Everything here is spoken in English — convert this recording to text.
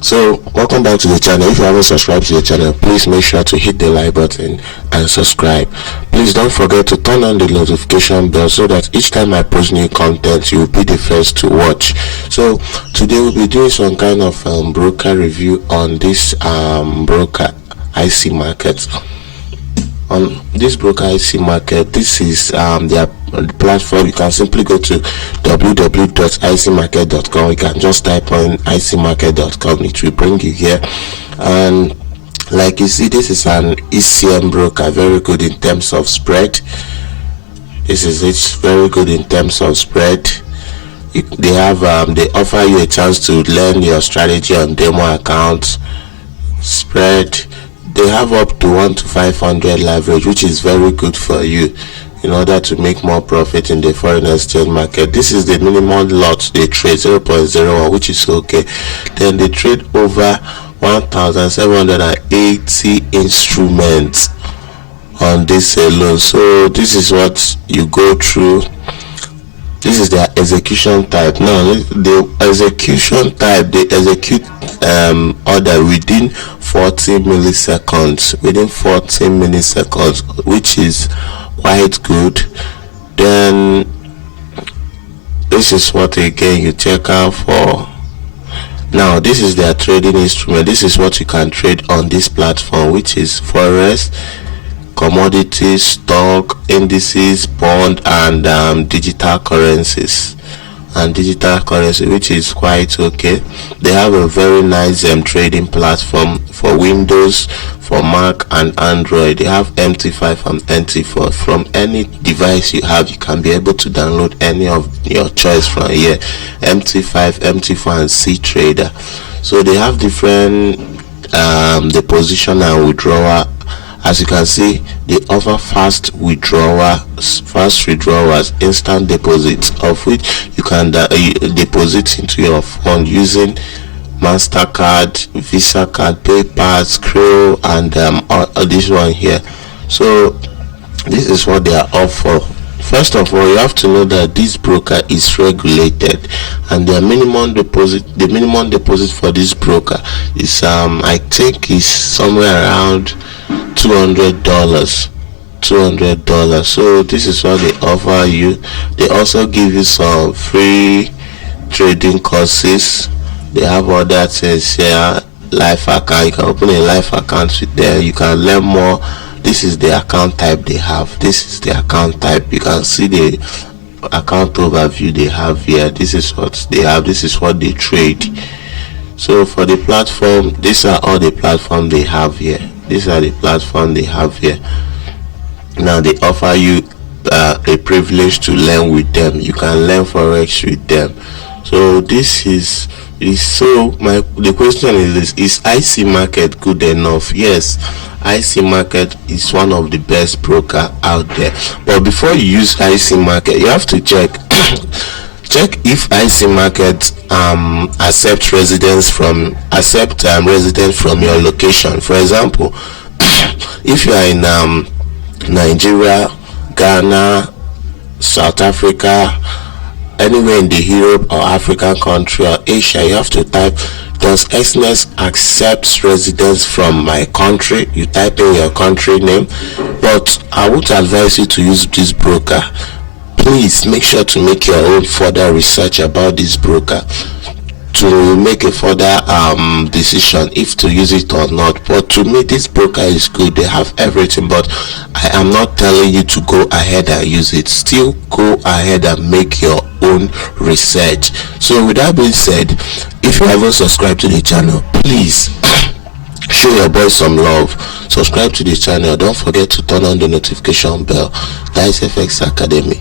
So welcome back to the channel. If you haven't subscribed to the channel, please make sure to hit the like button and subscribe. Please don't forget to turn on the notification bell so that each time I post new content, you will be the first to watch. So today we'll be doing some kind of broker review on this broker IC Market. On this broker IC Market, this is their platform. You can simply go to www.icmarket.com. You can just type on icmarket.com, it will bring you here. And like you see, this is an ECM broker, very good in terms of spread. It's very good in terms of spread. They offer you a chance to learn your strategy on demo accounts, spread. They have up to 1 to 500 leverage, which is very good for you in order to make more profit in the foreign exchange market. This is the minimum lot they trade, 0.01, which is okay. Then they trade over 1,780 instruments on this alone. So this is what you go through. This is their execution type. Now the execution type, they execute order within 40 milliseconds, which is quite good. Then this is what again you check out for. Now this is their trading instrument. This is what you can trade on this platform, which is forex, commodities, stock, indices, bond, and digital currencies, which is quite okay. They have a very nice trading platform for Windows, for Mac and Android. They have MT5 and MT4. From any device you have, you can be able to download any of your choice from here: MT5, MT4, and CTrader. So they have different the position and withdrawal. As you can see, they offer fast withdrawals, instant deposits, of which you can deposit into your fund using MasterCard, Visa card, PayPal, Skrill, and this one here. So this is what they are offer. First of all, you have to know that this broker is regulated, and the minimum deposit for this broker is I think is somewhere around $200. So this is what they offer you. They also give you some free trading courses. They have other things here. Life account, you can open a life account with them. You can learn more. This is the account type they have. This is the account type. You can see the account overview they have here. This is what they have. This is what they trade. So for the platform, these are all the platform they have here. Now they offer you a privilege to learn with them. You can learn forex with them. So this is so the question is IC Market good enough? Yes, IC Market is one of the best broker out there. But before you use IC Market, you have to check if IC Market accept residents from your location. For example, if you are in Nigeria, Ghana, South Africa, anywhere in the Europe or African country or Asia, you have to type, does Xness accept residents from my country? You type in your country name. But I would advise you to use this broker. Please make sure to make your own further research about this broker to make a further decision if to use it or not. But to me, this broker is good. They have everything, but I am not telling you to go ahead and use it. Still go ahead and make your own research. So with that being said, if you haven't subscribed to the channel, please show your boy some love. Subscribe to the channel. Don't forget to turn on the notification bell. Dice FX Academy.